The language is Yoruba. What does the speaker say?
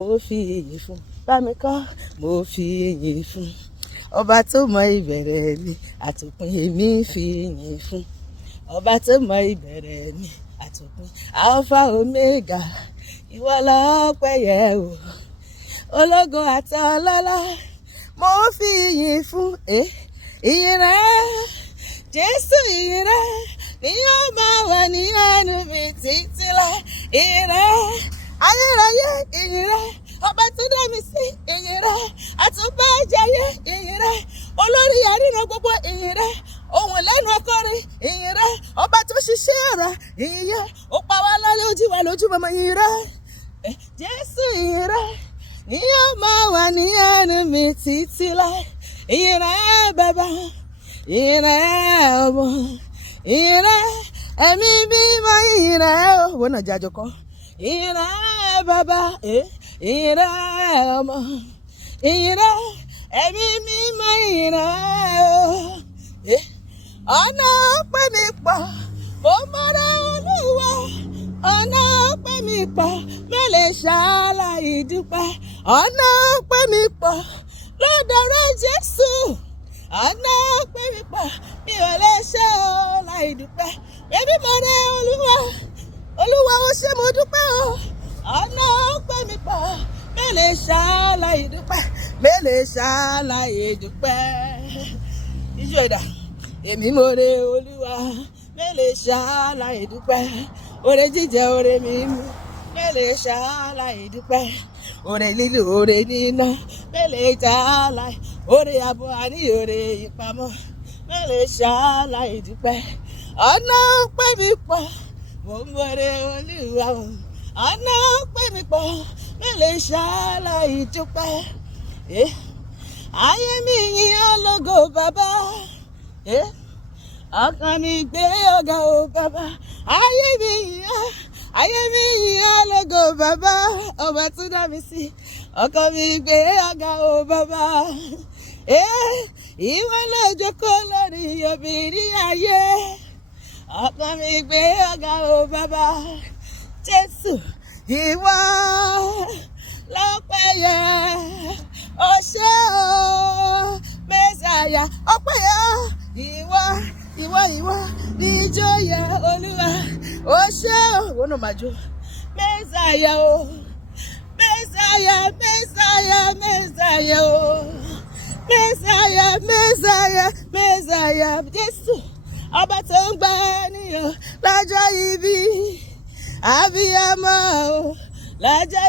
mo fi ìyìn fún bámi kọ́ mo fi ìyìn fún ọba tó mọ ìbẹ̀rẹ̀ mi àtòpin èmi fi ìyìn fún ọba tó mọ ìbẹ̀rẹ̀ mi àtòpin alpha omega ìwọ lọ́pẹ́ yẹ o ológo àti ọlọ́lá mo fi ìyìn fún ìyìn rẹ Jésù ìyìn rẹ ni yóò máa wà ní ẹnu mi títí láé ìyìn rẹ ayérayé ìyìn rẹ ọba tó dá mi sí ìyìn rẹ àtúbọ̀jáyé ìyìn rẹ olórí àríran gbogbo ìyìn rẹ ohun lẹ́nu akọrin ìyìn rẹ ọba tó ṣiṣẹ́ ara ìyìn rẹ ó pa wá lálẹ́ ojú wa lójú mọ́mọ́ ìyìn rẹ Jésù ìyìn rẹ ni yóò máa wà ní ẹnu mi títí láé ìyìn rẹ bàbá ìyìn rẹ ọmọ ìyìn rẹ ẹ̀mí mímọ́ ìyìn rẹ wọn náà jájọ kọ ìyìn rẹ bàbá ìyìn rẹ ọmọ ìyìn rẹ ẹ̀mí mímọ́ ìyìn rẹ ọ̀nà ọpẹ́ mi pọ̀ mo mọ̀rọ̀ Olúwa ọ̀nà ọpẹ́ mi pọ̀ mẹ́lẹ̀ ṣàlàyé dúpẹ́ ọ̀nà ọpẹ́ mi pọ̀ lọ́dọ̀ rẹ Jésù ọ̀nà ọpẹ́ mi pọ̀ mi ò lè ṣe ọ́ láì dúpẹ́ bébí mo rẹ Olúwa ó ṣe mo dúpẹ́ o ọ̀nà ọpẹ́ mi pọ̀ mẹ́lẹ̀ ṣàlàyé dúpẹ́ mẹ́lẹ̀ ṣàlàyé dúpẹ́ ijó ìdá èmi mo rẹ Olúwa mẹ́lẹ̀ ṣàlàyé dúpẹ́ oore jíjẹ oore mímu mẹ́lẹ̀ ṣàlàyé dúpẹ́ oore lílo oore níná mẹ́lẹ̀ ṣàlàyé oore àbọ̀ àní oore ìpamọ́ mẹ́lẹ̀ ṣàlàyé dúpẹ́ ọ̀nà ọpẹ́ mi pọ̀ mo mo rẹ Olúwa ọ̀nà ọpẹ́ mi pọ̀ mẹ́lẹ̀ ṣàlàyé dúpẹ́ ayé mi yìn ọ́ lógo bàbá ọkàn mi gbé ọ̀gá o bàbá ayé mi yìn ọ́ lógo bàbá ọba tó dá mi sí ọkàn mi gbé ọ̀gá o bàbá ìwọ ló jókòó lórí obìnrin ayé ọkàn mi gbé ọ̀gá o bàbá Jésù ìwọ lọ́pẹ́ yẹ ó ṣé o Mẹ́sáyà ọpẹ́ yẹ ìwọ níjó yẹ Olúwa ó ṣé o wọn náà máa jó Mẹ́sáyà o Mẹ́sáyà o Mẹ́sáyà Jésù ọba tó ń gbà ènìyàn lọ́jọ́ ibi àbíyamọ o lọ́jọ́